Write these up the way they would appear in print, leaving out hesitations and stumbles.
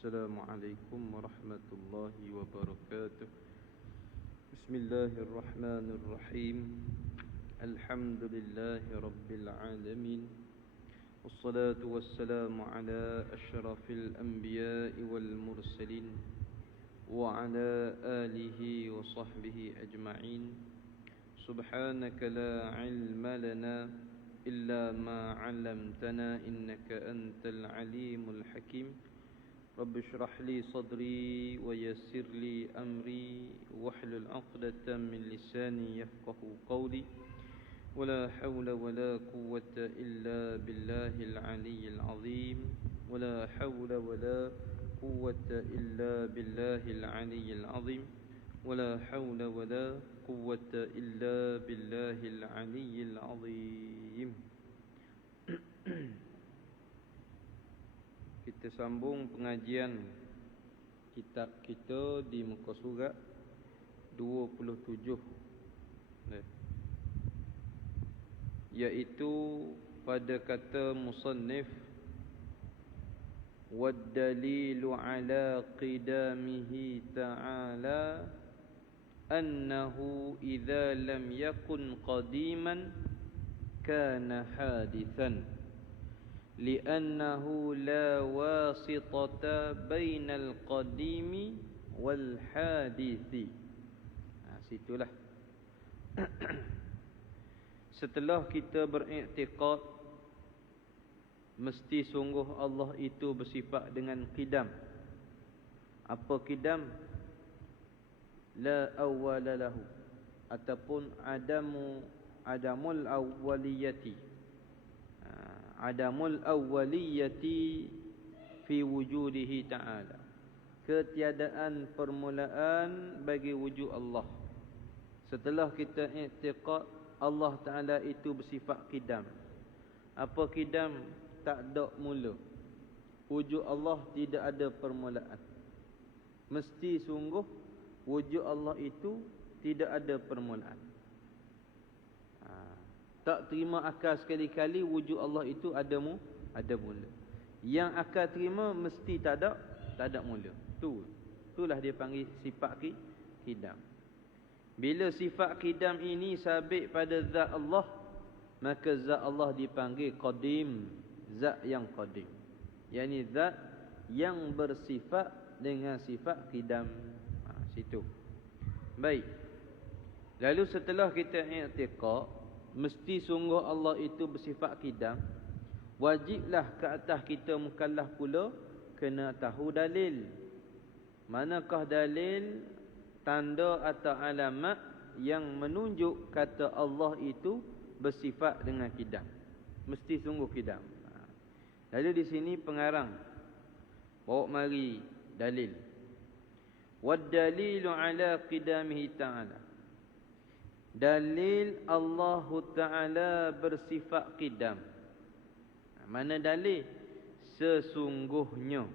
السلام عليكم ورحمة الله وبركاته. بسم الله الرحمن الرحيم. الحمد لله رب العالمين، والصلاة والسلام على أشرف الأنبياء والمرسلين وعلى آله وصحبه أجمعين. سبحانك لا علم لنا إلا ما علمتنا إنك أنت العليم الحكيم. رب اشرح لي صدري ويسر لي أمري واحلل عقدة من لساني يفقه قولي. ولا حول ولا قوة إلا بالله العلي العظيم. ولا حول ولا قوة إلا بالله العلي العظيم. ولا حول ولا قوة إلا بالله العلي العظيم. Kita sambung pengajian kitab kita di muka surat 27, iaitu pada kata musannif, wad-dalilu ala qidamihi ta'ala annahu idza lam yakun qadiman kana hadithan li'annahu la wasitata bainal qadimi wal hadithi. Situlah. Setelah kita beriktikad mesti sungguh Allah itu bersifat dengan qidam. Apa qidam? La awwala lahu, ataupun adamul awwaliyati. Adamul awwaliyati fi wujudihi ta'ala. Ketiadaan permulaan bagi wujud Allah. Setelah kita i'tiqad Allah Ta'ala itu bersifat qidam. Apa qidam? Tak ada mula. Wujud Allah tidak ada permulaan. Mesti sungguh wujud Allah itu tidak ada permulaan. Tak terima akal sekali-kali wujud Allah itu ada mula. Yang akal terima mesti tak ada mula. Itulah dia panggil sifat qidam. Bila sifat qidam ini sabit pada zat Allah, maka zat Allah dipanggil qadim, zat yang qadim. Yani zat yang bersifat dengan sifat qidam. Situ. Baik. Lalu setelah kita i'tiqad mesti sungguh Allah itu bersifat qidam, wajiblah ke atas kita mukallaf pula kena tahu dalil. Manakah dalil, tanda atau alamat yang menunjuk kata Allah itu bersifat dengan qidam? Mesti sungguh qidam. Lalu di sini pengarang bawa mari dalil. Wad dalilu ala qidamihi ta'ala. Dalil Allah Ta'ala bersifat qidam. Mana dalil? Sesungguhnya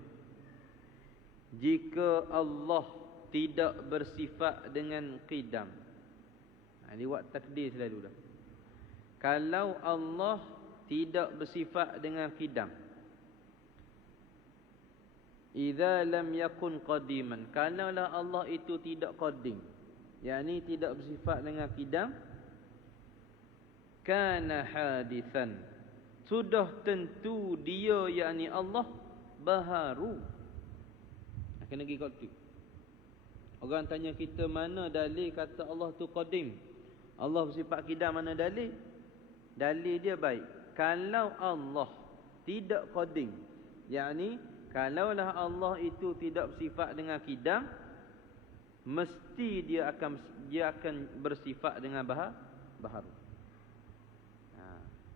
jika Allah tidak bersifat dengan qidam. Ini buat takdir selalu dah. Kalau Allah tidak bersifat dengan qidam, idza lam yakun qadiman, kalaulah Allah itu tidak qadim, yakni tidak bersifat dengan qidam, kana hadithan, sudah tentu dia yakni Allah baharu. Kena pergi kat tu. Orang tanya kita mana dalil kata Allah tu qadim, Allah bersifat qidam, mana dalil? Dalil dia baik. Kalau Allah tidak qadim, yakni kalaulah Allah itu tidak bersifat dengan qidam, mesti dia akan bersifat dengan baharu.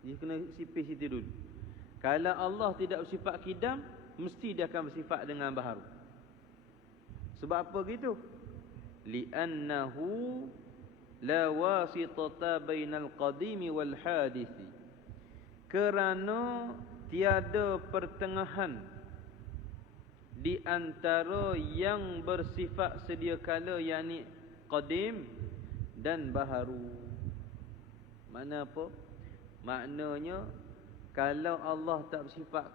Dia kena sipis situ dulu. Kalau Allah tidak bersifat qidam, mesti dia akan bersifat dengan baharu. Sebab apa gitu? Li'annahu la wasitata bainal qadimi wal hadithi. Kerana tiada pertengahan di antara yang bersifat sedia kala, yakni qadim dan baharu. Mana apa? Maknanya kalau Allah tak bersifat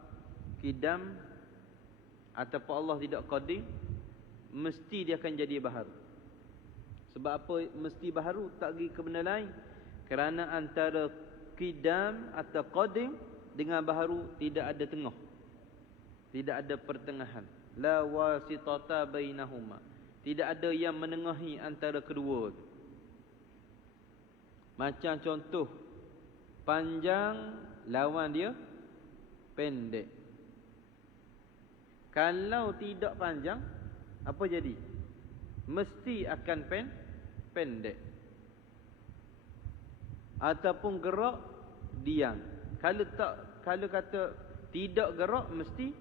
qidam, ataupun Allah tidak qadim, mesti dia akan jadi baharu. Sebab apa mesti baharu? Tak pergi ke benda lain. Kerana antara qidam atau qadim dengan baharu tidak ada tengah. Tidak ada pertengahan. La wasitata bainahuma. Tidak ada yang menengahi antara kedua tu. Macam contoh, panjang lawan dia pendek. Kalau tidak panjang, apa jadi? Mesti akan pendek. Ataupun gerak, diam. Kalau kata tidak gerak, mesti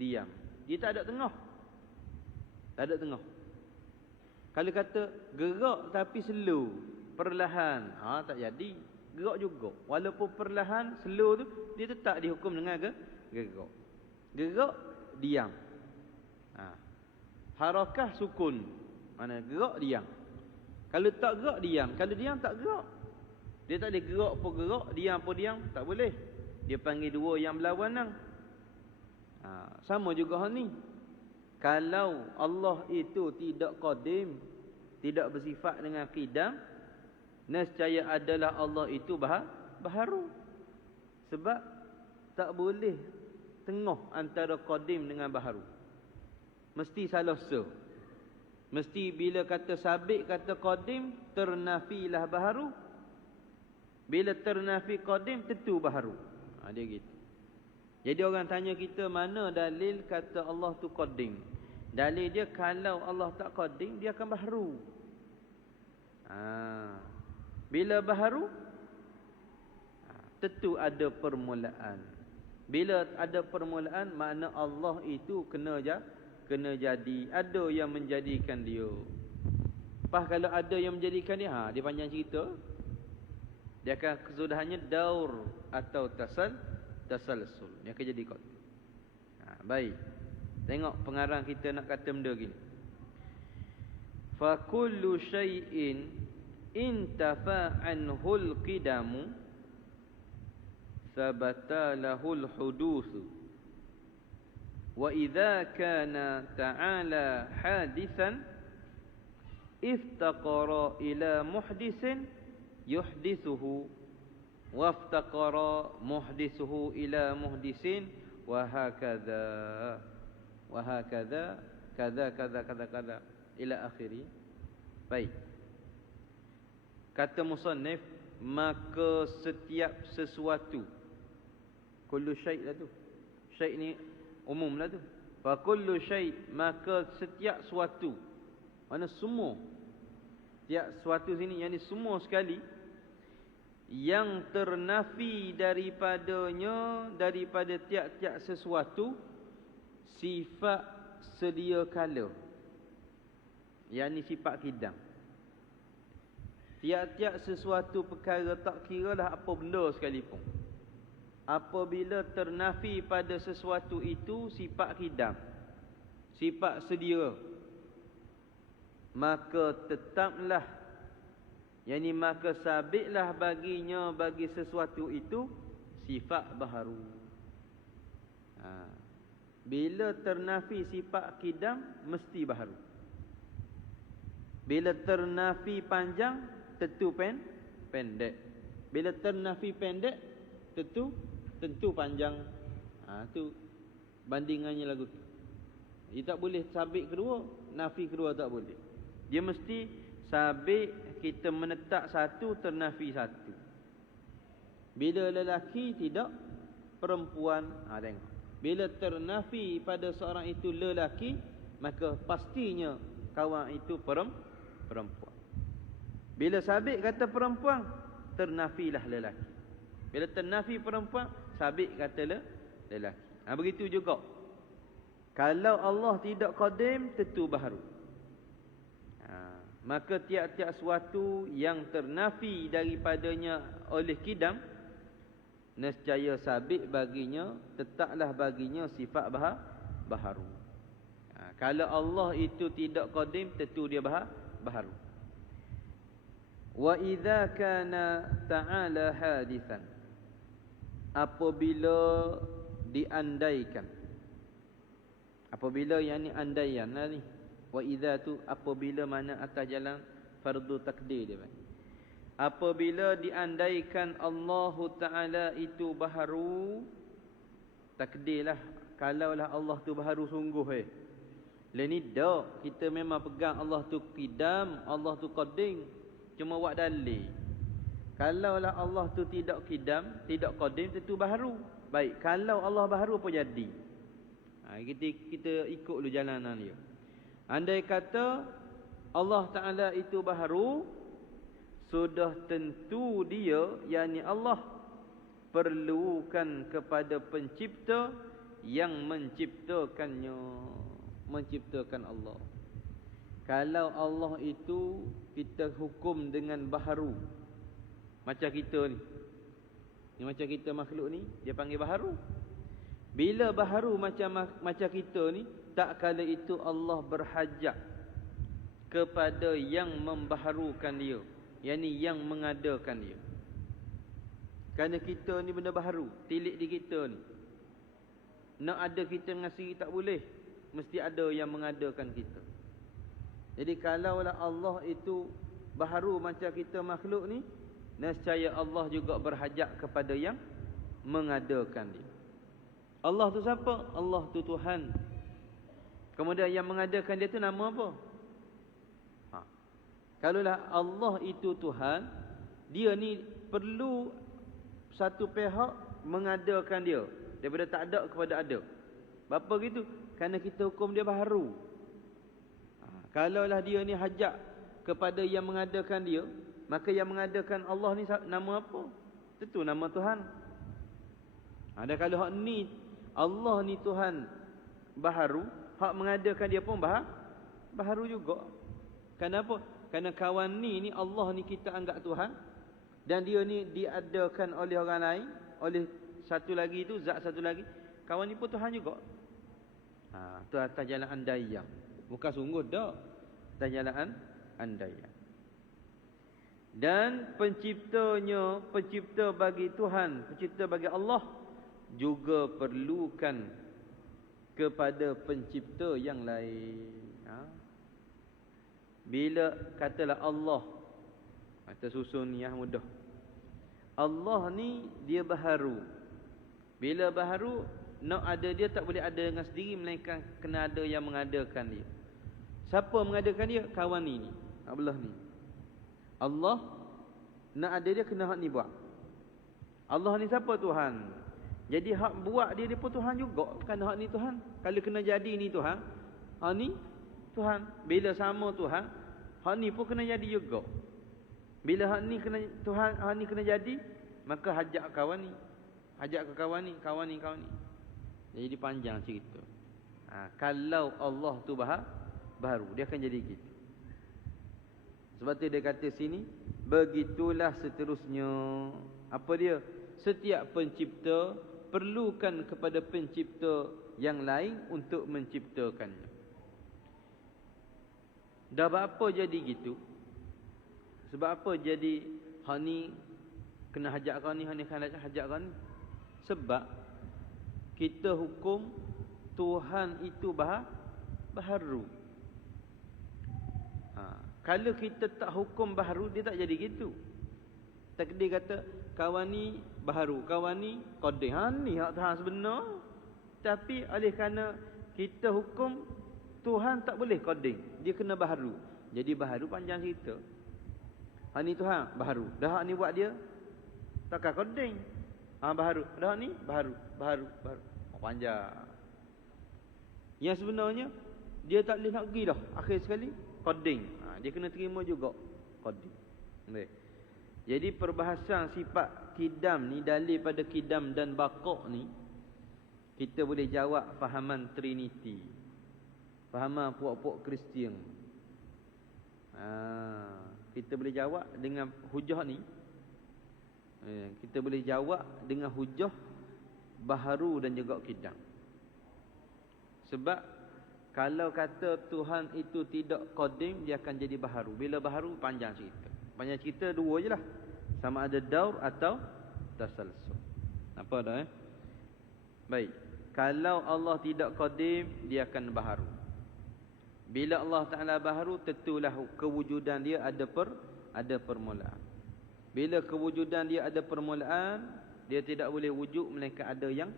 diam. Dia tak ada tengah. Tak ada tengah. Kalau kata gerak tapi slow, perlahan, tak jadi. Gerak juga. Walaupun perlahan, slow tu, dia tetap dihukum dengan gerak. Gerak, diam. Harakah, sukun. Mana gerak, diam. Kalau tak gerak, diam. Kalau diam, tak gerak. Dia tak boleh gerak pun gerak, diam pun diam. Tak boleh. Dia panggil dua yang berlawanan. Sama juga hal ni. Kalau Allah itu tidak qadim, tidak bersifat dengan qidam, nescaya adalah Allah itu baharu. Sebab tak boleh tengah antara qadim dengan baharu. Mesti salah se. Mesti bila kata sabit, kata qadim, ternafilah baharu. Bila ternafi qadim, tentu baharu. Dia gitu. Jadi orang tanya kita, mana dalil kata Allah tu qadim? Dalil dia, kalau Allah tak qadim, dia akan baharu. Bila baharu, tentu ada permulaan. Bila ada permulaan, makna Allah itu kena jadi. Ada yang menjadikan dia. Pas kalau ada yang menjadikan dia, dia panjang cerita. Dia akan kesudahannya daur atau tasalsul. Dia akan jadi qadim. Baik. Tengok pengarang kita nak kata benda gini. Fa kullu syai'in intafa anhul qidamu thabata lahul hudusu. Wa idza kana ta'ala hadithan iftaqara ila muhdisin yuhdithuhu waftaqara muhdithuhu ila muhdisin wa hakadha kadza ila akhiri. Baik. Kata musannif, maka setiap sesuatu, kullu syai' lah tu. Syai' ni umum lah tu. Fa kullu syai', maka setiap suatu. Mana semua. Tiap suatu sini, yang ni semua sekali, yang ternafi daripadanya, daripada tiap-tiap sesuatu, sifat sedia kala. Yang ni sifat qidam. Tiap-tiap sesuatu perkara, tak kiralah apa benda sekalipun, apabila ternafi pada sesuatu itu sifat qidam, sifat sedia, maka tetaplah, yakni maka sabitlah baginya, bagi sesuatu itu sifat baharu. Bila ternafi sifat qidam, mesti baharu. Bila ternafi panjang, tentu pendek. Bila ternafi pendek, tentu panjang. Tu bandingannya lagu tu. Dia tak boleh sabit kedua, nafi kedua tak boleh. Dia mesti sabit, kita menetap satu, ternafi satu. Bila lelaki, tidak perempuan. Tengok. Bila ternafi pada seorang itu lelaki, maka pastinya kawan itu perempuan. Bila sabit kata perempuan, ternafilah lelaki. Bila ternafi perempuan, sabit kata lelaki. Begitu juga. Kalau Allah tidak qadim, tentu baharu. Maka tiap-tiap suatu yang ternafi daripadanya oleh qidam, nescaya sabit baginya, tetaplah baginya sifat baharu. Kalau Allah itu tidak qadim, tentu dia baharu. Wa idza kana ta'ala hadithan, apabila diandaikan Apabila yang ni andaian lah ni. Wa idza tu apabila mana atas jalan fardu takdir dia. Apabila diandaikan Allah Ta'ala itu baharu, takdirlah kalaulah Allah tu baharu sungguh lain ni dak, kita memang pegang Allah tu qidam, Allah tu qadim, cuma buat dalil. Kalaulah Allah tu tidak qidam, tidak qadim, tentu baharu. Baik, kalau Allah baharu apa jadi? Kita ikut dulu jalanan dia. Andai kata Allah Ta'ala itu baharu, sudah tentu dia, yakni Allah, perlukan kepada pencipta yang menciptakan Allah. Kalau Allah itu kita hukum dengan baharu, macam kita ni. Macam kita makhluk ni, dia panggil baharu. Bila baharu macam kita ni, tak kala itu Allah berhajat kepada yang membaharukan dia, yakni yang mengadakan dia. Kerana kita ni benda baharu, tilik di kita ni. Nak ada kita dengan sendiri tak boleh, mesti ada yang mengadakan kita. Jadi kalaulah Allah itu baharu macam kita makhluk ni, nescaya Allah juga berhajat kepada yang mengadakan dia. Allah tu siapa? Allah tu Tuhan. Kemudian yang mengadakan dia tu nama apa? Kalaulah Allah itu Tuhan, dia ni perlu satu pihak mengadakan dia daripada tak ada kepada ada. Bapa gitu? Kerana kita hukum dia baharu. Kalaulah dia ni hajat kepada yang mengadakan dia, maka yang mengadakan Allah ni nama apa? Tentu nama Tuhan. Ada kalau hak ni Allah ni Tuhan baharu, hak mengadakan dia pun baharu juga. Kenapa? Kerana kawan ni Allah ni kita anggap Tuhan, dan dia ni diadakan oleh orang lain, oleh satu lagi tu, zat satu lagi. Kawan ni pun Tuhan juga. Tu atas jalan andaian. Bukan sungguh dak. Atas jalan andaian. Dan pencipta bagi Tuhan, pencipta bagi Allah, juga perlukan kepada pencipta yang lain. Bila katalah Allah, kata susun ni yang mudah. Allah ni dia baharu. Bila baharu, nak ada dia tak boleh ada dengan sendiri, melainkan kena ada yang mengadakan dia. Siapa mengadakan dia? Kawan ni. Belah ni. Allah nak ada dia, kena hak ni buat. Allah ni siapa? Tuhan. Jadi hak buat dia pun Tuhan juga. Bukan hak ni Tuhan. Kalau kena jadi ni Tuhan, hak ni Tuhan. Bila sama Tuhan, hak ni pun kena jadi juga. Bila hak ni kena Tuhan, hak ni kena jadi, maka hajat kawan ni. Hajat ke kawan ni. Jadi panjang cerita. Kalau Allah tu baharu, dia akan jadi gitu. Sebab tu dia kata sini, begitulah seterusnya. Apa dia? Setiap pencipta perlukan kepada pencipta yang lain untuk menciptakannya. Dah apa jadi gitu? Sebab apa jadi hak ni kena hajat kau ni, hak ni kena hajat kau ni? Sebab kita hukum Tuhan itu baharu. Kalau kita tak hukum baharu, dia tak jadi gitu. Takdir kata kawan ni baharu, kawan ni qadim. Ni hak Tuhan sebenar. Tapi oleh kerana kita hukum Tuhan tak boleh qadim, dia kena baharu. Jadi baharu panjang cerita. Hak ni Tuhan baharu. Dah hak ni buat dia takkan qadim. Baharu. Dah hak ni baharu. Panjang. Yang sebenarnya dia tak boleh nak pergi dah. Akhir sekali qadim. Dia kena terima juga qadim. Baik. Jadi perbahasan sifat kidam ni, dalil pada kidam dan baqa' ni, kita boleh jawab fahaman Trinity, fahaman puak-puak Kristian. Kita boleh jawab dengan hujah ni. Kita boleh jawab dengan hujah baharu dan juga kidam. Sebab kalau kata Tuhan itu tidak qadim, dia akan jadi baharu. Bila baharu, panjang cerita. Banyak cerita dua je lah. Sama ada daur atau tasalsul. Apa dah Baik. Kalau Allah tidak qadim, dia akan baharu. Bila Allah Ta'ala baharu, tentulah kewujudan dia ada permulaan. Bila kewujudan dia ada permulaan, dia tidak boleh wujud melainkan ada yang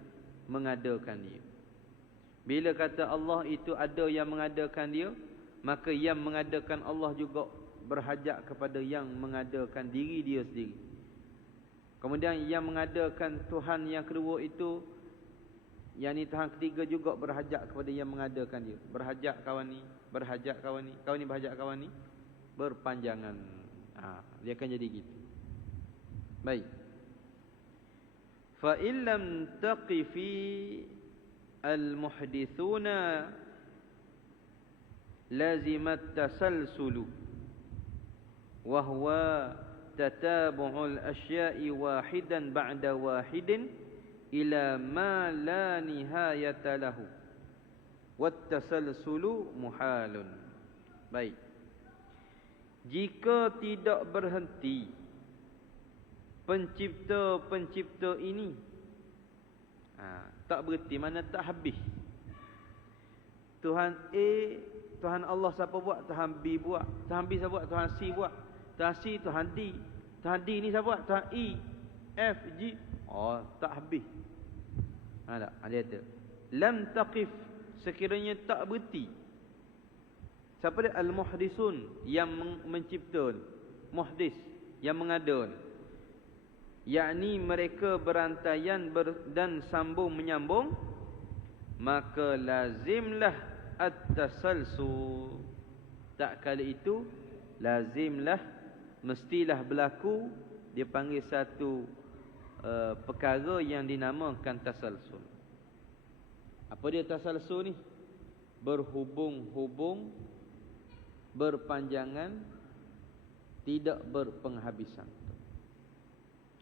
mengadakan dia. Bila kata Allah itu ada yang mengadakan dia, maka yang mengadakan Allah juga berhajat kepada yang mengadakan diri dia sendiri. Kemudian yang mengadakan Tuhan yang kedua itu, yang ni Tuhan ketiga juga berhajat kepada yang mengadakan dia. Berhajat kawan ni, berhajat kawan ni, kawan ni berhajat kawan ni, berpanjangan. Dia akan jadi gitu. Baik. Fa illam taqifi al-muhdithuna lazimat tasalsulu wa huwa tatabu'ul asya'i wahidan ba'da wahidin ila ma la nihayata lahu wat tasalsulu muhalun. Baik. Jika tidak berhenti pencipta-pencipta ini, tak berhenti, mana tak habis. Tuhan A, Tuhan Allah siapa buat? Tuhan B buat. Tuhan B siapa buat? Tuhan C buat. Tuhan C, Tuhan D. Tuhan D ni siapa buat? Tuhan E, F, G. Tak habis. Tak? Dia kata lam taqif, sekiranya tak berhenti. Siapa dia? Al-muhdisun, yang mencipta. Muhdis, yang mengada. Yakni mereka berantaian dan sambung menyambung, maka lazimlah at-tasalsul. Tak kala itu lazimlah, mestilah berlaku, dia panggil satu perkara yang dinamakan tasalsul. Apa dia tasalsul ni? Berhubung-hubung, berpanjangan, tidak berpenghabisan.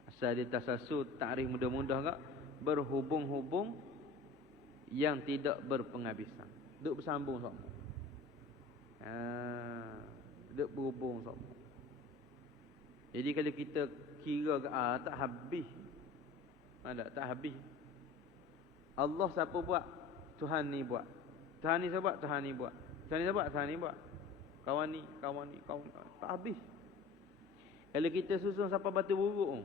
Asal dia tasalsul, takrif mudah-mudah tak? Berhubung-hubung yang tidak berpenghabisan. Duk bersambung sama. Duk berhubung sama. Jadi kalau kita kira tak habis. Tak habis. Allah siapa buat? Tuhan ni buat. Tuhan ni siapa buat? Tuhan ni buat. Tuhan ni siapa buat? Tuhan ni buat. Kawan ni. Tak habis. Kalau kita susun sampai batu buruk,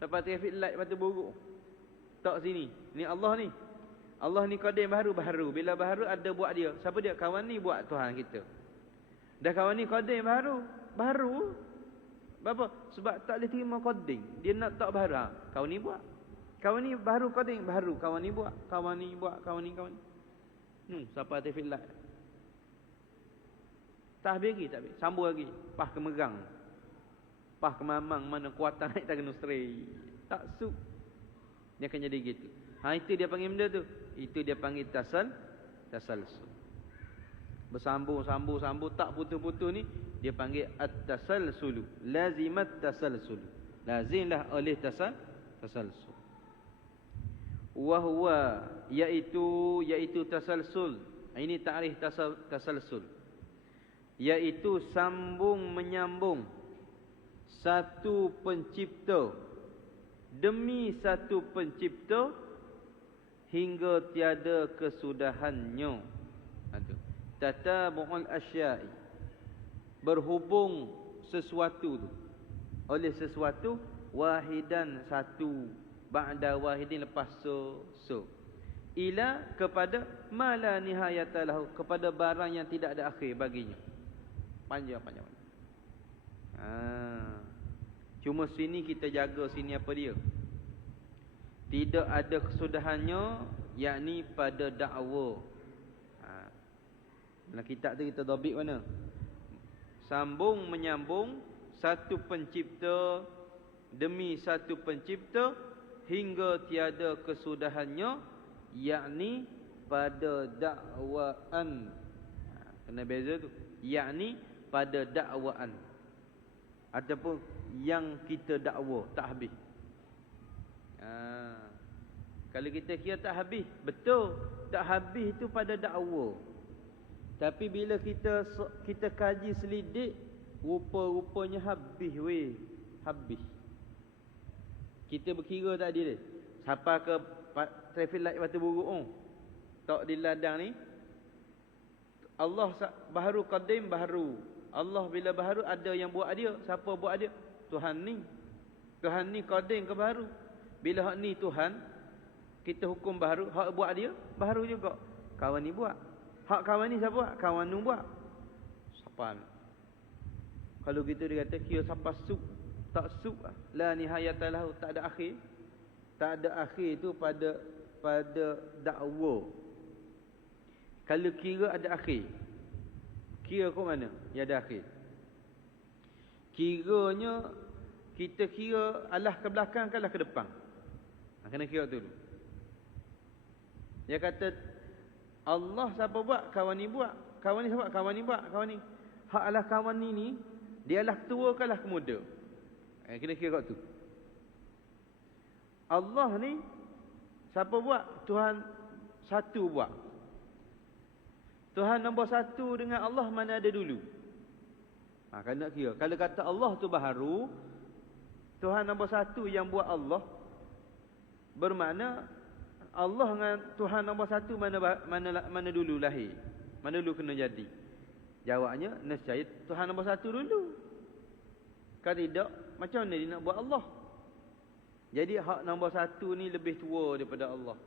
sampai traffic light batu buruk, tak sini. Ni Allah ni. Allah ni qadim baharu. Bila baharu ada buat dia. Siapa dia? Kawan ni buat Tuhan kita. Dah kawan ni qadim baharu. Berapa? Sebab tak boleh terima qadim. Dia nak tak baharu. Kawan ni buat. Kawan ni baharu qadim baharu. Kawan ni buat. Kawan ni. Sampai traffic light. Tak habis lagi, tak habis. Sambung lagi. Pah kemerang. Pah kemamang, mana kuatan naik tak kena straight. Tak sup. Dia akan jadi gitu. Itu dia panggil benda tu. Itu dia panggil tasalsul. Bersambung, tak putus-putus ni, dia panggil at-tasalsulu. Lazimat tasalsulu. Lazimlah oleh tasalsul. Wa huwa, iaitu tasalsul. Ini takrif tasalsul. Iaitu sambung menyambung satu pencipta demi satu pencipta hingga tiada kesudahannya. Tatabu'ul asya'i, berhubung sesuatu tu oleh sesuatu, wahidan satu, ba'da wahidin lepas so ila kepada mala nihayata lahu, kepada barang yang tidak ada akhir baginya. Panjang. Cuma sini kita jaga sini apa dia? Tidak ada kesudahannya, yakni pada dakwa. Dalam kitab tu kita dhabit mana? Sambung menyambung satu pencipta demi satu pencipta hingga tiada kesudahannya, yakni pada dakwaan. Kena beza tu. Yakni pada dakwaan. Ataupun yang kita dakwa tak habis. Kalau kita kira tak habis, betul, tak habis itu pada dakwa. Tapi bila kita kaji selidik, rupa-rupanya habis habis. Kita berkira tadi dia. Sampai ke traffic light batu buruk tak di ladang ni. Allah baharu qadim baharu. Allah bila baharu ada yang buat dia. Siapa buat dia? Tuhan ni. Tuhan ni qadim ke baharu? Bila hak ni Tuhan, kita hukum baharu, hak buat dia baharu juga. Kawan ni buat. Hak kawan ni siapa buat? Kawan nu buat. Siapa? Kalau gitu dia kata kira siapa sub, tak sub la nihayata lahu, tak ada akhir. Tak ada akhir tu pada dakwa. Kalau kira ada akhir, kira ke mana? Ya ada akhir. Kiranya kita kira alah ke belakang ke alah ke depan. Kena kira tu dulu. Dia kata Allah siapa buat? Kawan ni buat. Kawan ni siapa? Kawan ni buat. Kawan ni. Hak alah kawan ni dia alah tua ke alah muda. Kena kira kat tu. Allah ni siapa buat? Tuhan satu buat. Tuhan nombor satu dengan Allah mana ada dulu? Kena kira. Kalau kata Allah tu baharu, Tuhan nombor satu yang buat Allah, bermakna Allah dengan Tuhan nombor satu mana dulu lahir? Mana dulu kena jadi? Jawabnya, nescaya Tuhan nombor satu dulu. Kalau tidak, macam mana dia nak buat Allah? Jadi hak nombor satu ni lebih tua daripada Allah.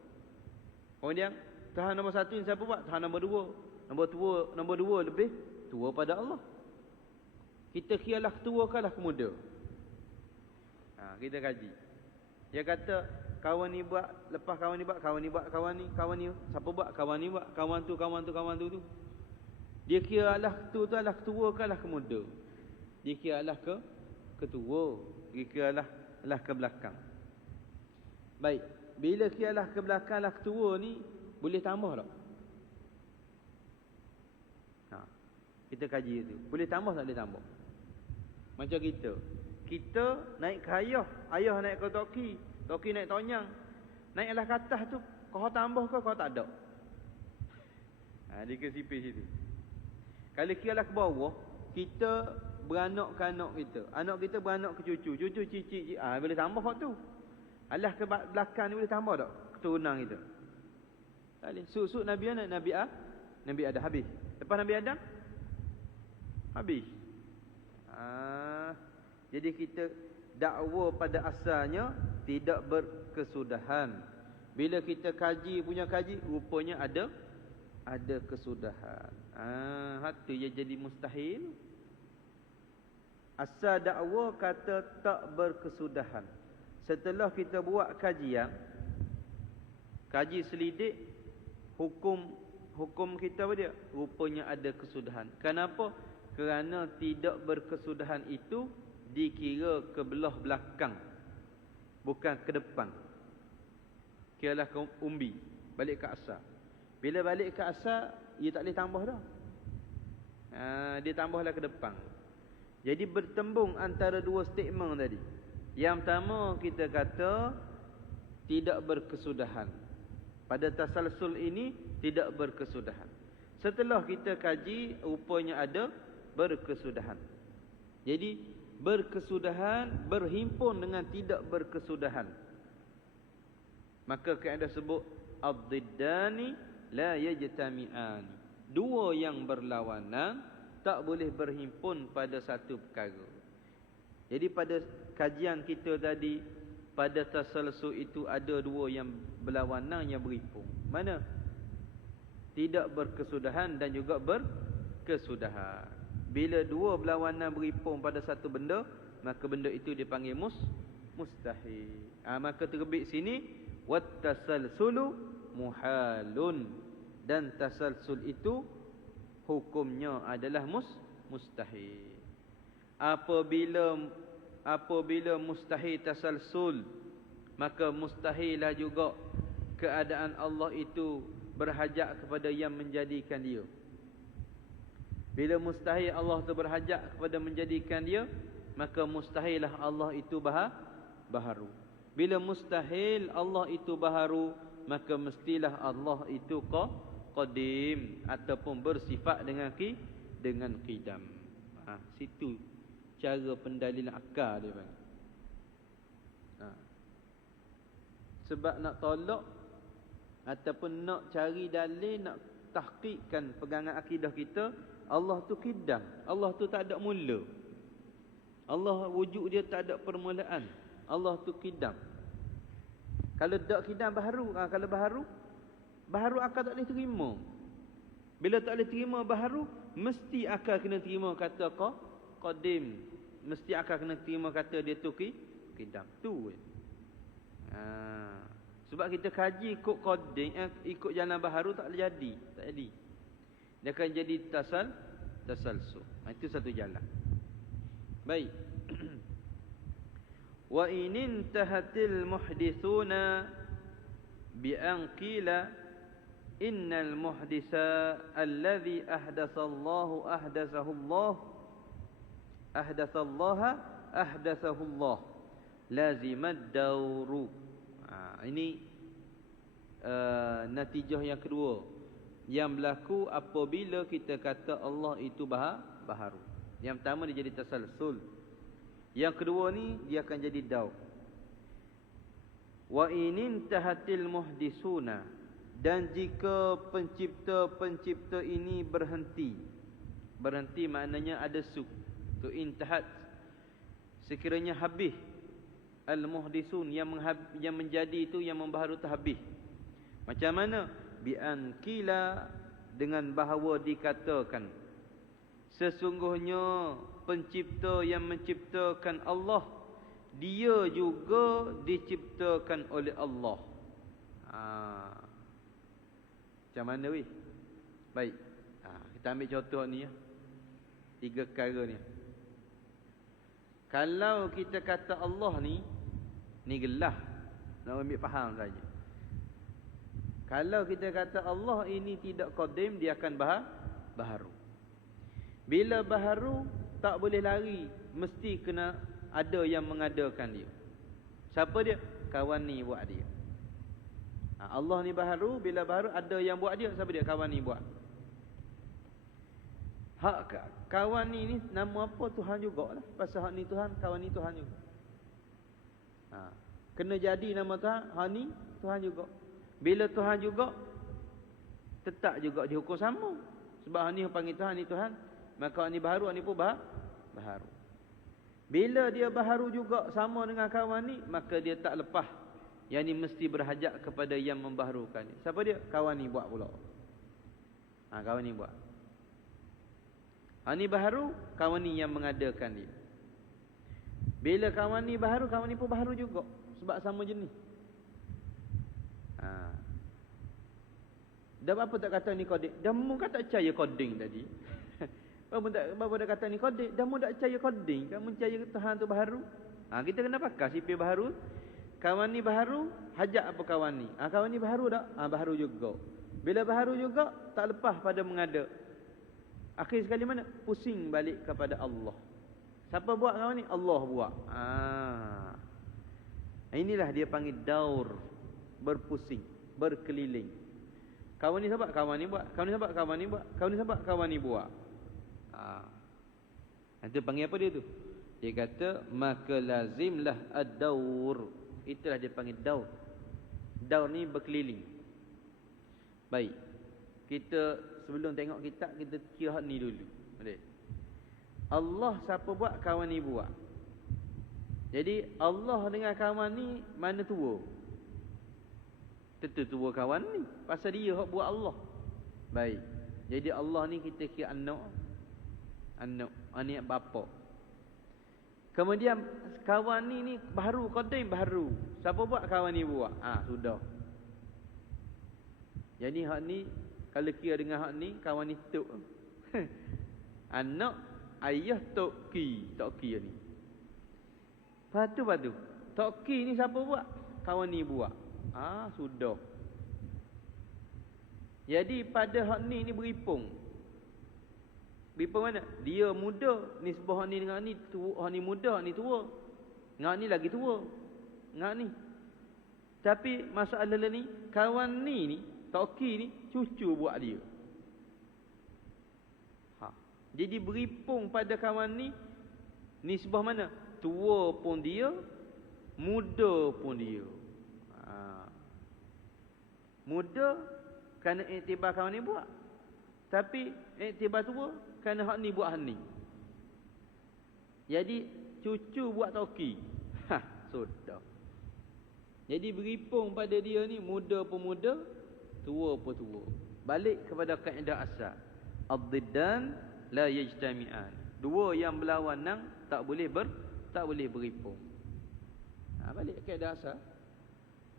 Kemudian Tuhan nombor satu ni siapa buat? Tuhan nombor dua. Nombor dua lebih tua pada Allah. Kita kiralah tua kalah muda. Kita kaji. Dia kata kawan ni buat, lepas kawan ni buat, kawan ni buat, kawan ni siapa buat? Kawan ni buat, kawan tu. Dia kira alah tu alah tua kalah muda. Dia kira alah ketua. Dia kira alah ke belakang. Baik, bila kira alah ke belakang alah ketua ni boleh tambah tak? Kita kaji itu. Boleh tambah tak boleh tambah? Macam kita naik ke ayah naik ke toki naik tonyang. Naik alah ke atas tu, kau tambah ke kau tak ada? Dia ke sipis situ. Kalau kira lah ke bawah, kita beranak ke anak kita. Anak kita beranak ke cucu cicit. Boleh tambah kau tu. Alah ke belakang ni boleh tambah tak? Keturunan kita. Suk Nabi Adam habis. Lepas Nabi Adam habis. Jadi kita dakwa pada asalnya tidak berkesudahan. Bila kita kaji rupanya ada kesudahan. Hatu ia jadi mustahil. Asal dakwa kata tak berkesudahan. Setelah kita buat kaji selidik, hukum kita apa dia? Rupanya ada kesudahan. Kenapa? Kerana tidak berkesudahan itu dikira ke belah belakang, bukan ke depan. Kiralah ke umbi, balik ke asal. Bila balik ke asal, ia tak boleh tambah dah. Dia tambahlah ke depan. Jadi bertembung antara dua statement tadi. Yang pertama kita kata tidak berkesudahan. Pada tasalsul ini tidak berkesudahan. Setelah kita kaji, rupanya ada berkesudahan. Jadi berkesudahan berhimpun dengan tidak berkesudahan. Maka kaedah sebut ad-diddani la yajtami'an. Dua yang berlawanan tak boleh berhimpun pada satu perkara. Jadi pada kajian kita tadi, pada tasalsul itu ada dua yang berlawanan yang berhimpun. Mana? Tidak berkesudahan dan juga berkesudahan. Bila dua berlawanan berhimpun pada satu benda, maka benda itu dipanggil mustahil. Maka terbit sini wattasalsulu muhalun, dan tasalsul itu hukumnya adalah mustahil. Apabila mustahil tasalsul, maka mustahilah juga keadaan Allah itu berhajat kepada yang menjadikan dia. Bila mustahil Allah itu berhajat kepada menjadikan dia, maka mustahilah Allah itu baharu. Bila mustahil Allah itu baharu, maka mestilah Allah itu qadim ataupun bersifat dengan qidam. Situ cara pendalilan akal dia panggil. sebab nak tolak ataupun nak cari dalil, nak tahqiqkan pegangan akidah kita, Allah tu qidam. Allah tu tak ada mula. Allah wujud dia tak ada permulaan. Allah tu qidam. Kalau tak qidam baharu, kalau baharu akal tak boleh terima. Bila tak boleh terima baharu, mesti akal kena terima kata qadim. Mesti akal kena terima kata dia tu qidam. Tu. Sebab kita kaji ikut qadim, ikut jalan baharu tak boleh jadi. Tak jadi. Dia akan jadi tasalsul. Itu satu jalan. Baik. Wa in intahatil muhdithuna bi an qila innal muhditha alladhi ahdathahu Allah lazimad dawru. Ini natijah yang kedua yang berlaku apabila kita kata Allah itu baharu. Yang pertama dia jadi tasalsul. Yang kedua ni dia akan jadi daur. Wa inin tahatil muhdisuna, dan jika pencipta-pencipta ini berhenti. Berhenti maknanya ada suk. Tu intahat. Sekiranya habis al-muhdisun yang menjadi itu, yang membaharu tu habis. Macam mana? Bi an qila, dengan bahawa dikatakan sesungguhnya pencipta yang menciptakan Allah, dia juga diciptakan oleh Allah. Macam mana weh? Baik. Kita ambil contoh ni ya. 3 perkara ni. Kalau kita kata Allah ni gelah, nak ambil faham saja. Kalau kita kata Allah ini tidak qadim, dia akan baharu. Bila baharu, tak boleh lari, mesti kena ada yang mengadakan dia. Siapa dia? Kawan ni buat dia. Allah ni baharu, bila baharu ada yang buat dia. Siapa dia? Kawan ni buat. Hak kawan ni nama apa? Tuhan jugalah. Pasal hak ni Tuhan, kawan ni Tuhan juga. Kena jadi nama Tuhan, hak ni Tuhan juga. Bila Tuhan juga, tetap juga dihukum sama. Sebab hak ni panggil Tuhan, ni Tuhan. Maka hak ni baharu, hak ni pun baharu. Bila dia baharu juga sama dengan kawan ni, maka dia tak lepas. Yang ni mesti berhajat kepada yang membaharukan ni. Siapa dia? Kawan ni buat pula. Kawan ni buat. Hak ni baharu, kawan ni yang mengadakan dia. Bila kawan ni baharu, kawan ni pun baharu juga. Sebab sama jenis. Dah apa tak kata ni koding? Dah mu kata percaya koding tadi. Apa dah kata ni koding? Dah mu tak percaya koding. Kamu percaya Tuhan tu baharu? Kita kena pakai sipir baharu. Kawan ni baharu, hajat apa kawan ni? Kawan ni baharu tak? Baharu juga. Bila baharu juga, tak lepas pada mengada. Akhir sekali mana? Pusing balik kepada Allah. Siapa buat kawan ni? Allah buat. Inilah dia panggil daur. Berpusing, berkeliling. Kawan ni sebab kawan ni buat. Kawan ni sebab kawan ni buat. Kawan ni sebab kawan ni buat. Itu panggil apa dia tu? Dia kata maka lazimlah ad-daur. Itulah dia panggil daur. Daur ni berkeliling. Baik. Kita sebelum tengok kitab, kita kira ni dulu. Boleh? Allah siapa buat, kawan ni buat. Jadi Allah dengan kawan ni mana tua? Tentu tua kawan ni. Pasal dia hak buat Allah. Baik. Jadi Allah ni kita kira anak. Anak bapa. Kemudian kawan ni baharu, qadim baharu. Siapa buat? Kawan ni buat. Sudah. Jadi hak ni kalau kira dengan hak ni, kawan ni tok. Anak ayah toki ni. Patu. Toki ni siapa buat? Kawan ni buat. Sudah. Jadi pada hak ni beripung. Beripung mana? Dia muda, nisbah hak ni dengan ni tua, hak ni muda, hak ni tua. Ngak ni lagi tua. Ngak ni. Tapi masalah ni, kawan ni toki ni cucu buat dia. Jadi beripung pada kawan ni nisbah mana? Tua pun dia, muda pun dia. Muda kerana iktibar kawan ni buat. Tapi iktibar tua kerana hak ni buat hak ni. Jadi cucu buat toki. Sudah. Jadi beripung pada dia ni, muda pun muda, tua pun tua. Balik kepada kaedah asal. Ad-diddan la yajtami'an. Dua yang berlawanan tak boleh beripung. Balik kaedah asal.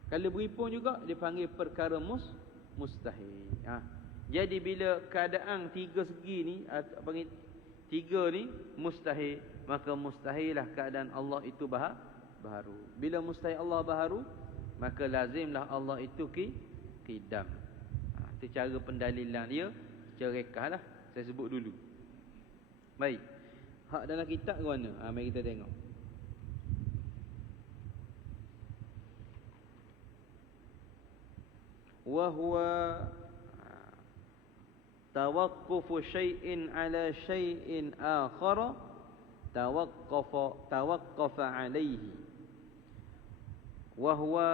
Kalau beripung juga dipanggil perkara mustahil. Jadi bila keadaan tiga segi ni, panggil tiga ni mustahil, maka mustahillah keadaan Allah itu baharu. Bila mustahil Allah baharu, maka lazimlah Allah itu qidam. Itu cara pendalilan dia secara rekahlah. Saya sebut dulu. Baik. Hak dalam kitab ke mana? Mari kita tengok. Wa huwa tawaqqufu syai'in ala syai'in akhara tawaqqafa alaihi. Wa huwa,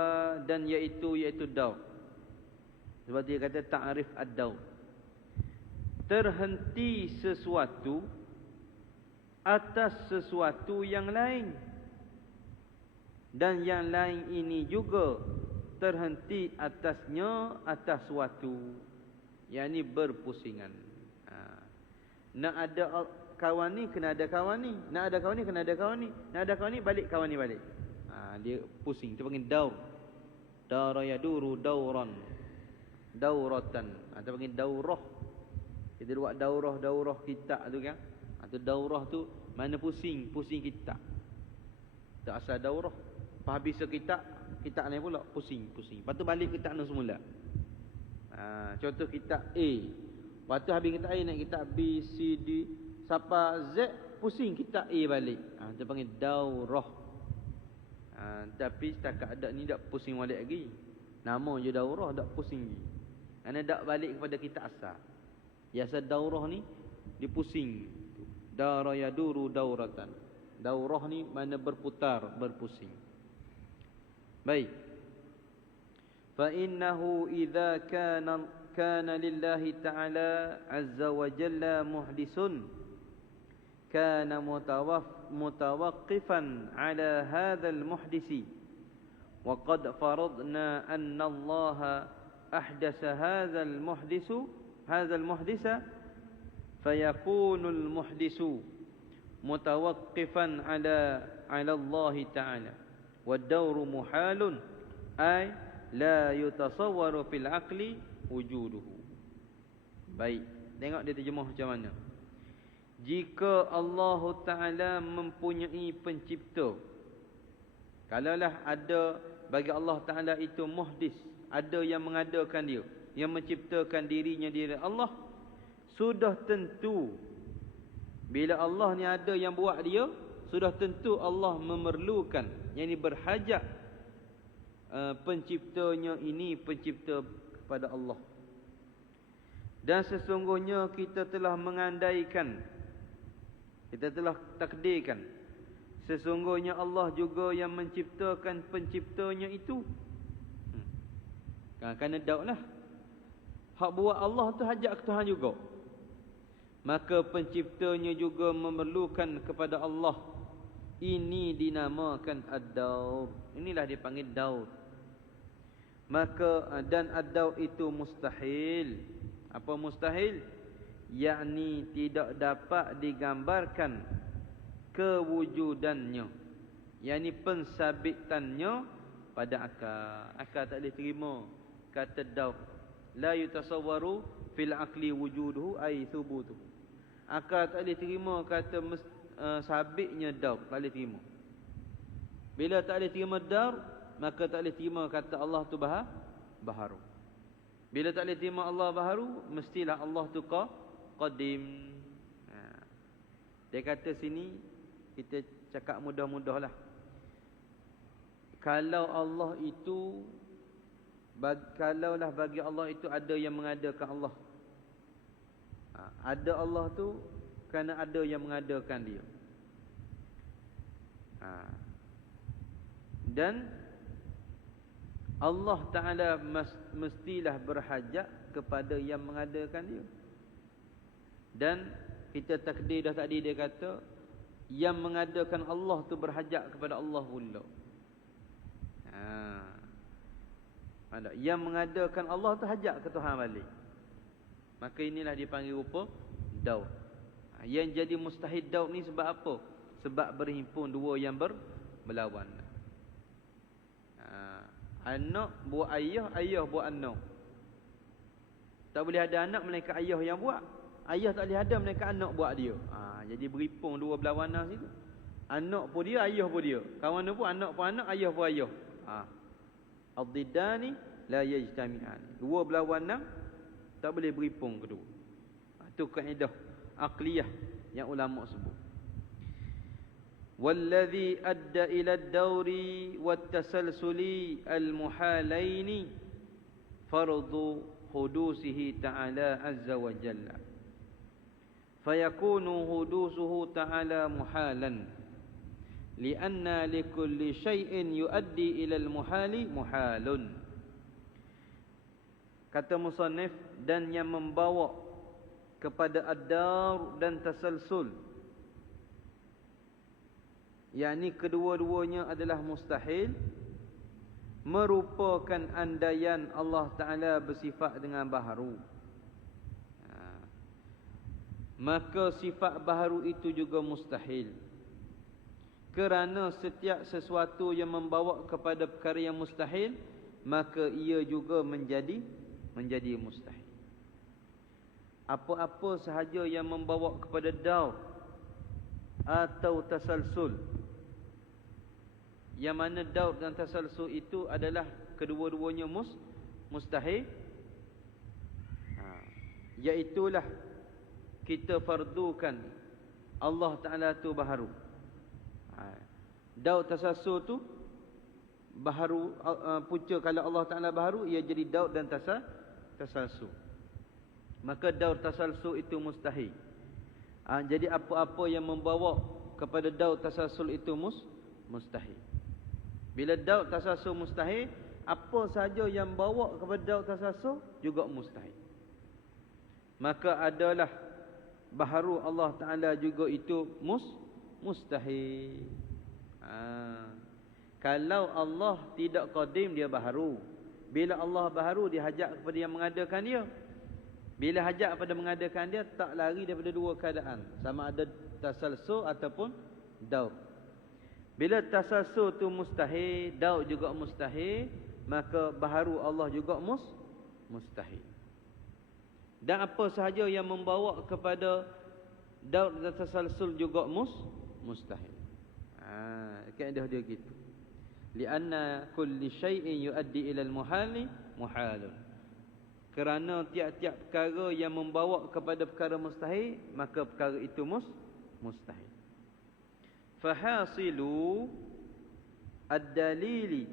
dan iaitu daur. Sebab dia kata ta'rif ad-daur. Terhenti sesuatu atas sesuatu yang lain. Dan yang lain ini juga terhenti atasnya atas suatu. Yang ni berpusingan. Nak ada kawan ni kena ada kawan ni. Nak ada kawan ni kena ada kawan ni. Nak ada kawan ni balik kawan ni balik. Dia pusing. Itu panggil daur. Dara yaduru dauran. Dauratan. Itu panggil daurah. Kita buat daurah kitab tu kan. Itu daurah tu mana pusing kitab. Tak asal daurah. Lepas habis kitab ni pula pusing. Lepas tu balik kitab ni semula. Contoh kitab A. Lepas tu habis kitab A naik kitab B, C, D sampai Z, pusing kitab A balik. Dia panggil daurah. Tapi setakat ada ni tak pusing balik lagi. Nama je daurah, tak pusing lagi. Kerana tak balik kepada kitab asal. Biasa daurah ni dipusing. Dara yaduru dauratan. Daurah ni mana berputar, berpusing. Baik. فإنه إذا كان لله تعالى عز وجل محدث كان متوقفا على هذا المحدث وقد فرضنا أن الله أحدث هذا المحدث فيكون المحدث متوقفا على الله تعالى والدور محال أي la yutasawwaru fil aqli wujuduhu. Baik, tengok dia terjemah macam mana. Jika Allah Ta'ala mempunyai pencipta, kalaulah ada bagi Allah Ta'ala itu muhdis, ada yang mengadakan dia, yang menciptakan dirinya diri Allah, sudah tentu bila Allah ni ada yang buat dia, sudah tentu Allah memerlukan, yakni berhajat penciptanya ini pencipta kepada Allah. Dan sesungguhnya kita telah mengandaikan, kita telah takdirkan, sesungguhnya Allah juga yang menciptakan penciptanya itu. Kerana daud lah, hak buat Allah tu hajat ke Tuhan juga, maka penciptanya juga memerlukan kepada Allah. Ini dinamakan ad-daur. Inilah dipanggil daur. Maka dan ad-daur itu mustahil. Apa mustahil? Yakni tidak dapat digambarkan kewujudannya, yakni pensabitannya pada akal. Akal tak boleh terima kata daur. La yutasawwaru fil aqli wujuduhu ay thubutuhu. Akal tak boleh terima kata sabitnya daur, tak boleh terima. Bila tak boleh terima daur, maka tak boleh terima kata Allah tu baharu. Bila tak boleh terima Allah baharu, mestilah Allah tu qadim. Dia kata sini, kita cakap mudah-mudahlah. Kalau Allah itu, kalaulah bagi Allah itu ada yang mengadakan Allah. Ada Allah tu kerana ada yang mengadakan dia. Dan Allah Ta'ala mestilah berhajat kepada yang mengadakan dia. Dan kita takdir dah tadi dia kata yang mengadakan Allah tu berhajat kepada Allah pula. Yang mengadakan Allah tu hajat ke Tuhan balik. Maka inilah dipanggil rupa daud. Yang jadi mustahil daud ni sebab apa? Sebab berhimpun dua yang berlawan. Anak buat ayah, ayah buat anak. Tak boleh ada anak melainkan ayah yang buat. Ayah tak boleh ada melainkan anak buat dia. Jadi berhimpun dua berlawanan situ. Anak pun dia, ayah pun dia. Kawan pun anak, ayah pun ayah. Ad-diddani la yajtami'an. Dua berlawanan tak boleh berhimpun kedua. Itu kaedah aqliyah yang ulama sebut. Wallazi adda ila ad-dawri wat-tasalsuli al-muhalaini fardu hudusihi ta'ala azza wa jalla. Fayakunu hudusuhu ta'ala muhalan. Lianna likulli syai'in yuaddi ila al-muhali muhalun. Kata musannif, dan yang membawa kepada ad-daur dan tasalsul, yakni kedua-duanya adalah mustahil, merupakan andaian Allah Ta'ala bersifat dengan baharu. Maka sifat baharu itu juga mustahil. Kerana setiap sesuatu yang membawa kepada perkara yang mustahil, maka ia juga menjadi mustahil. Apa-apa sahaja yang membawa kepada daur atau tasalsul, yang mana daur dan tasalsul itu adalah kedua-duanya mustahil, iaitulah kita fardukan Allah Ta'ala tu baharu. Daud tasalsul tu baharu, punca kalau Allah Ta'ala baharu, ia jadi daud dan tasalsul. Maka daud tasalsul itu mustahil. Jadi apa-apa yang membawa kepada daud tasalsul itu mustahil. Bila daud tasalsul mustahil, apa sahaja yang bawa kepada daud tasalsul juga mustahil. Maka adalah baharu Allah Ta'ala juga itu mustahil. Kalau Allah tidak qadim, dia baharu. Bila Allah baharu, dia hajat kepada yang mengadakan dia. Bila hajat kepada mengadakan dia, tak lari daripada dua keadaan, sama ada tasalsul ataupun daud. Bila tasalsul tu mustahil, daud juga mustahil, maka baharu Allah juga mustahil. Dan apa sahaja yang membawa kepada daud dan tasalsul juga mustahil. Kaedah dia gitu. Lianna kulli syai'in yuaddi ila al-muhali muhalun. Kerana tiap-tiap perkara yang membawa kepada perkara mustahil, maka perkara itu mustahil. Fahasilu ad-dalili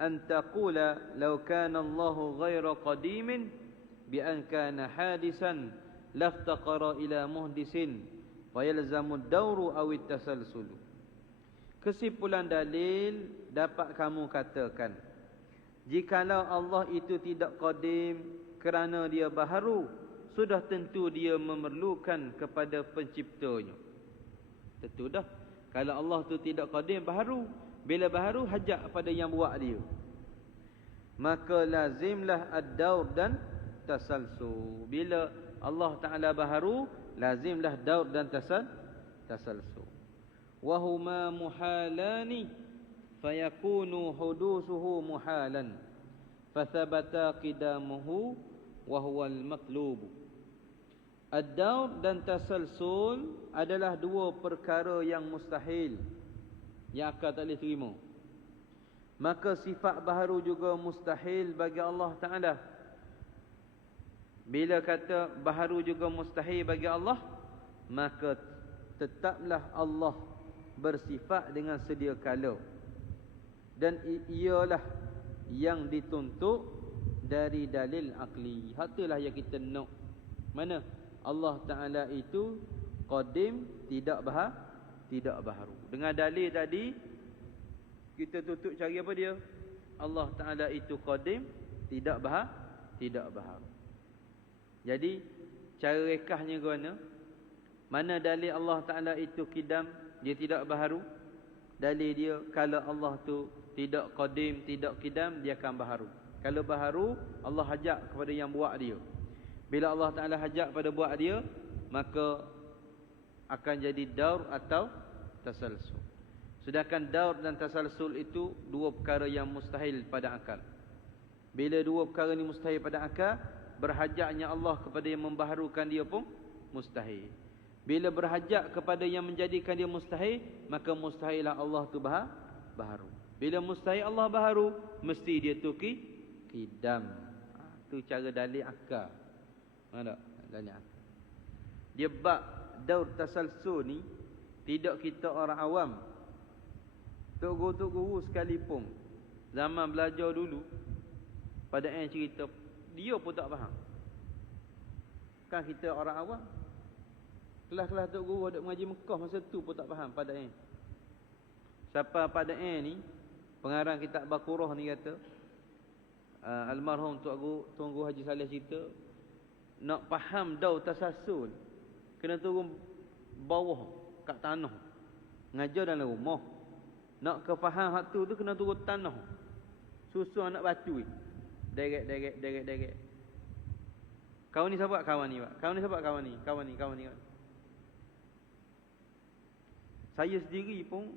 an taqula law kana Allahu ghayra qadimin bi an kana hadisan laftaqara ila muhdisin wa yalzamu ad-dawru aw at-tasalsul. Kesimpulan dalil dapat kamu katakan, jikalau Allah itu tidak qadim kerana dia baharu, sudah tentu dia memerlukan kepada penciptanya. Tentu dah. Kalau Allah itu tidak qadim, baharu. Bila baharu, hajat pada yang buat dia. Maka lazimlah ad-daur dan tasalsul. Bila Allah Ta'ala baharu, lazimlah daur dan tasalsul. Wahuma muhalani fayakunu hudusuhu muhalan fathabata qidamuhu wa huwa al-matlub. Ad-daur dan tasalsul adalah dua perkara yang mustahil, yang akal tak boleh terima. Maka sifat baharu juga mustahil bagi Allah Ta'ala. Bila kata baharu juga mustahil bagi Allah, maka tetaplah Allah bersifat dengan sedia kala. Dan ialah yang dituntut dari dalil akli. Hatulah yang kita nak. Mana? Allah Ta'ala itu qadim, tidak baharu. Dengan dalil tadi, Kita tutup cari apa dia? Allah Ta'ala itu qadim, tidak baharu. Jadi cara rekahnya guna, mana dalil Allah Ta'ala itu qidam, dia tidak baharu. Dalil dia kalau Allah tu tidak qadim, tidak qidam, dia akan baharu. Kalau baharu, Allah hajak kepada yang buat dia. Bila Allah Ta'ala hajak pada buat dia, maka akan jadi daur atau tasalsul. Sedangkan daur dan tasalsul itu dua perkara yang mustahil pada akal. Bila dua perkara ni mustahil pada akal, berhajatnya Allah kepada yang membaharukan dia pun mustahil. Bila berhajat kepada yang menjadikan dia mustahil, maka mustahilah Allah tu baharu. Bila mustahil Allah baharu, mesti dia tu qidam. Tu cara dalil akal. Mana dalil akal. Dia bab daur tasalsul ni tidak kita orang awam, tok guru sekalipun zaman belajar dulu pada yang cerita, dia pun tak faham. Kan kita orang awam, kelas-kelas tok guru ada mengaji Mekah masa tu pun tak faham pada yang. Siapa pada yang ni, pengarang kitab Baqarah ni kata, almarhum Tuan Guru Haji Saleh cerita, nak faham daur tasalsul kena turun bawah kat tanah, ngajar dalam rumah. Nak ke faham hak tu kena turun tanah, susun anak batu ni, derek. Kawan ni siapa? Kawan ni, Pak. Kawan ni siapa? Kawan ni. Saya sendiri pun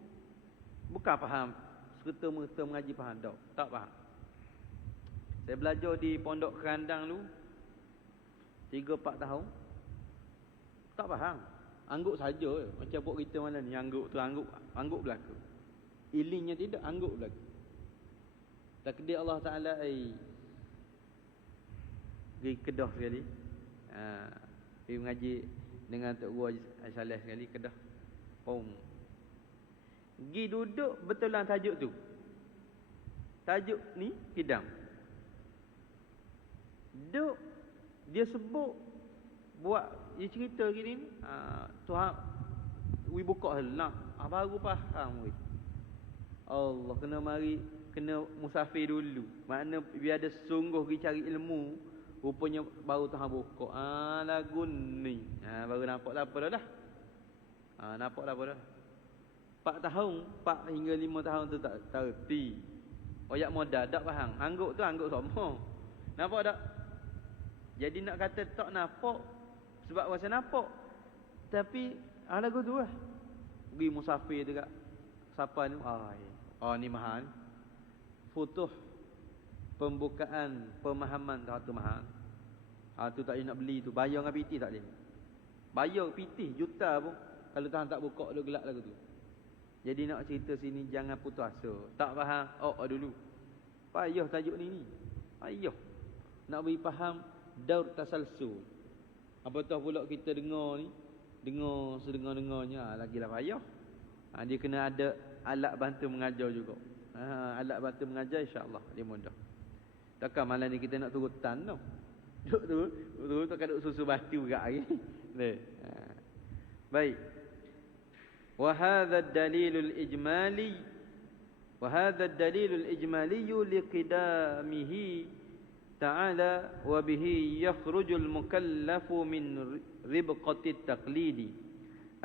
bukan faham serta-merta mengaji faham dak, tak faham. Saya belajar di Pondok Kerandang dulu 3-4 tahun. Tak faham. Angguk saja. Macam buat kita mana ni, angguk tu angguk belaka. Ilingnya tidak, angguk belaka. Takdir Allah Ta'ala pergi Kedah sekali. Pergi mengaji dengan Tok Guru Haji Saleh sekali, Kedah. Pergi duduk betulan tajuk tu. Tajuk ni qidam. Duk dia sebut buat dia cerita gini ni, Tuhan we buka lah. Baru faham we. Allah kena musafir dulu. Makna biar ada sungguh pergi cari ilmu, rupanya baru Tuhan buka. Lagu ni. Baru nampak lah apa dah. Nampak lah apa dah. 4 tahun, 4 hingga 5 tahun tu tak erti. Oyak modal tak faham. Angguk tu angguk sama. Nampak tak? Jadi nak kata tak nampak sebab rasa nampak. Tapi lagu tu lah. Pergi musafir tu kat siapa ni? Ni mahal. Futuh pembukaan pemahaman tu mahal. Tu tak boleh nak beli tu. Bayar dengan PT tak boleh. Bayar PT juta pun kalau tahan tak buka dia gelak lagu tu. Jadi nak cerita sini jangan putus asa. Tak faham, dulu. Payah tajuk ni. Payah. Nak beri faham daur tasalsul. Apatah pula kita dengar ni, dengar sedengar-dengarnya lagilah payah. Dia kena ada alat bantu mengajar juga. Alat bantu mengajar insya-Allah dia mudah. Takkan malam ni kita nak turun tan tau. Duduk takkan duduk susu batu gerak hari. Baik. Wa hadha ad-dalilul ijmali liqidamihi ta'ala wa bihi yakhrujul mukallafu min ribqati at-taqlidi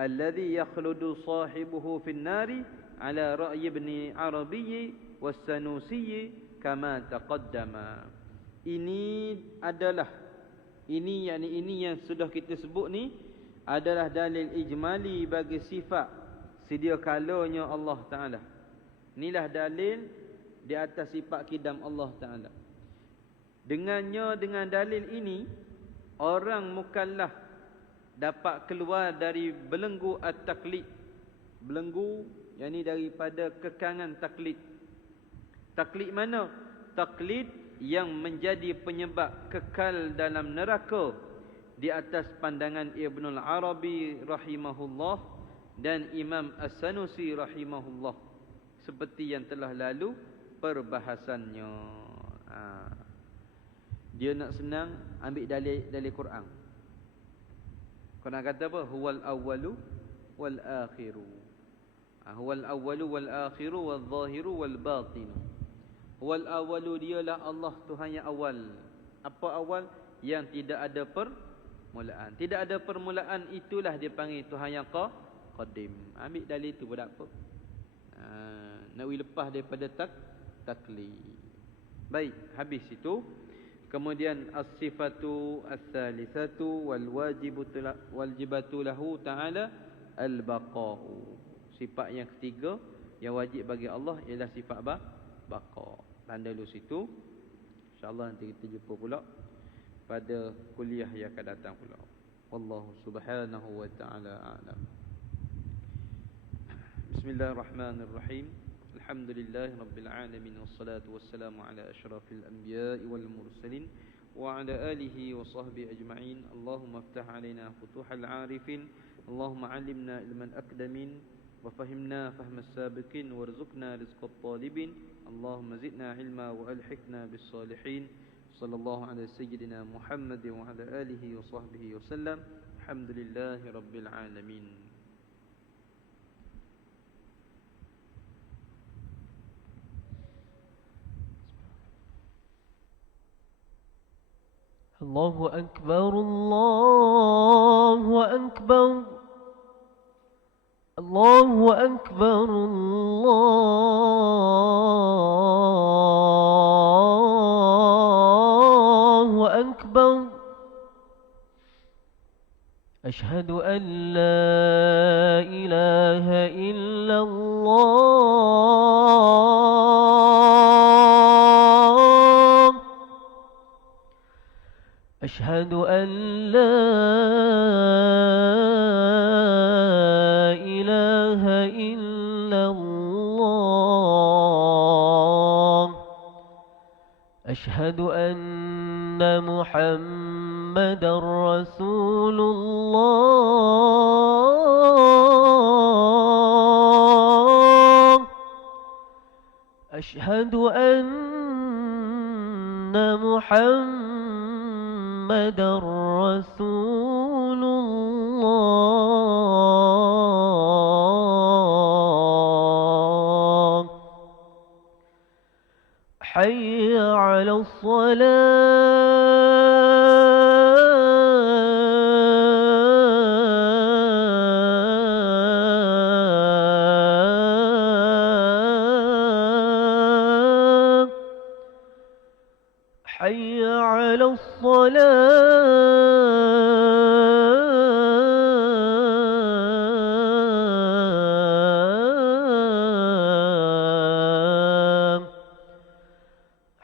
alladhi yakhludu sahibuhu fin nari ala ra'yi ibn Arabi was-Sanusi kama taqaddama. Ini yang sudah kita sebut ni adalah dalil ijmali bagi sifat sedia kalanya Allah Ta'ala. Inilah dalil di atas sifat qidam Allah Ta'ala. Dengan dalil ini, orang mukallaf dapat keluar dari belenggu at-taklid. Belenggu, yakni daripada kekangan taklid. Taklid mana? Taklid yang menjadi penyebab kekal dalam neraka di atas pandangan Ibnul Arabi rahimahullah dan Imam As-Sanusi rahimahullah, seperti yang telah lalu perbahasannya. Dia nak senang ambil dalil Quran. Quran kata apa? Huwal awwalu wal akhiru. Huwal awwalu wal akhiru wal zahiru wal batinu. Huwal awwalu, dialah Allah Tuhan yang awal. Apa awal? Yang tidak ada permulaan. Tidak ada permulaan, itulah dia panggil Tuhan yang qadim. Ambil dalil tu buat apa? Nak lepas daripada taklid. Baik, habis itu. Kemudian as-sifatu as-salisatu wal wajibatu lahu ta'ala al-baqa'u. Sifat yang ketiga yang wajib bagi Allah ialah sifat baqa. Tanda dulu situ. InsyaAllah nanti kita jumpa pula pada kuliah yang akan datang pula. Wallahu subhanahu wa ta'ala a'lam. Bismillahirrahmanirrahim. Alhamdulillahi rabbil alamin, wassalatu wassalamu ala asyrafil anbiya'i wal mursalin wa ala alihi wa sahbihi ajma'in. Allahumma iftah alaina futuhal arifin, Allahumma 'allimna ilman akdamin wa fahimna fahmas sabiqin warzuqna rizqat talibin. Allahumma zidna ilma wa alhiqna bis salihin. Sallallahu ala sayyidina Muhammad wa ala alihi wa sahbihi wasallam. Alhamdulillahi rabbil alamin. Allahu akbar, Allahu akbar, Allahu akbar, Allahu akbar. Ashhadu an la ilaha illallah. Ashhadu an la ilaha illallah. Ashhadu anna Muhammadar Rasulullah. Ashhadu anna Muhammadar Rasulullah. Hayya 'alas salah. Hayya 'alas salah.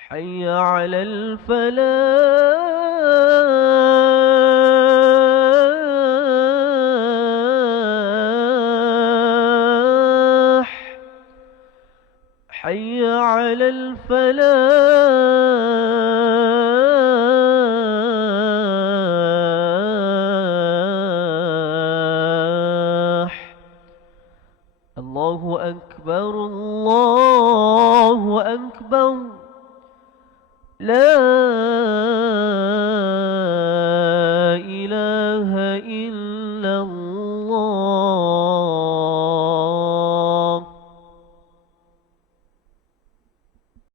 Hayya 'alal falah. Hayya 'alal falah. Allahu akbar.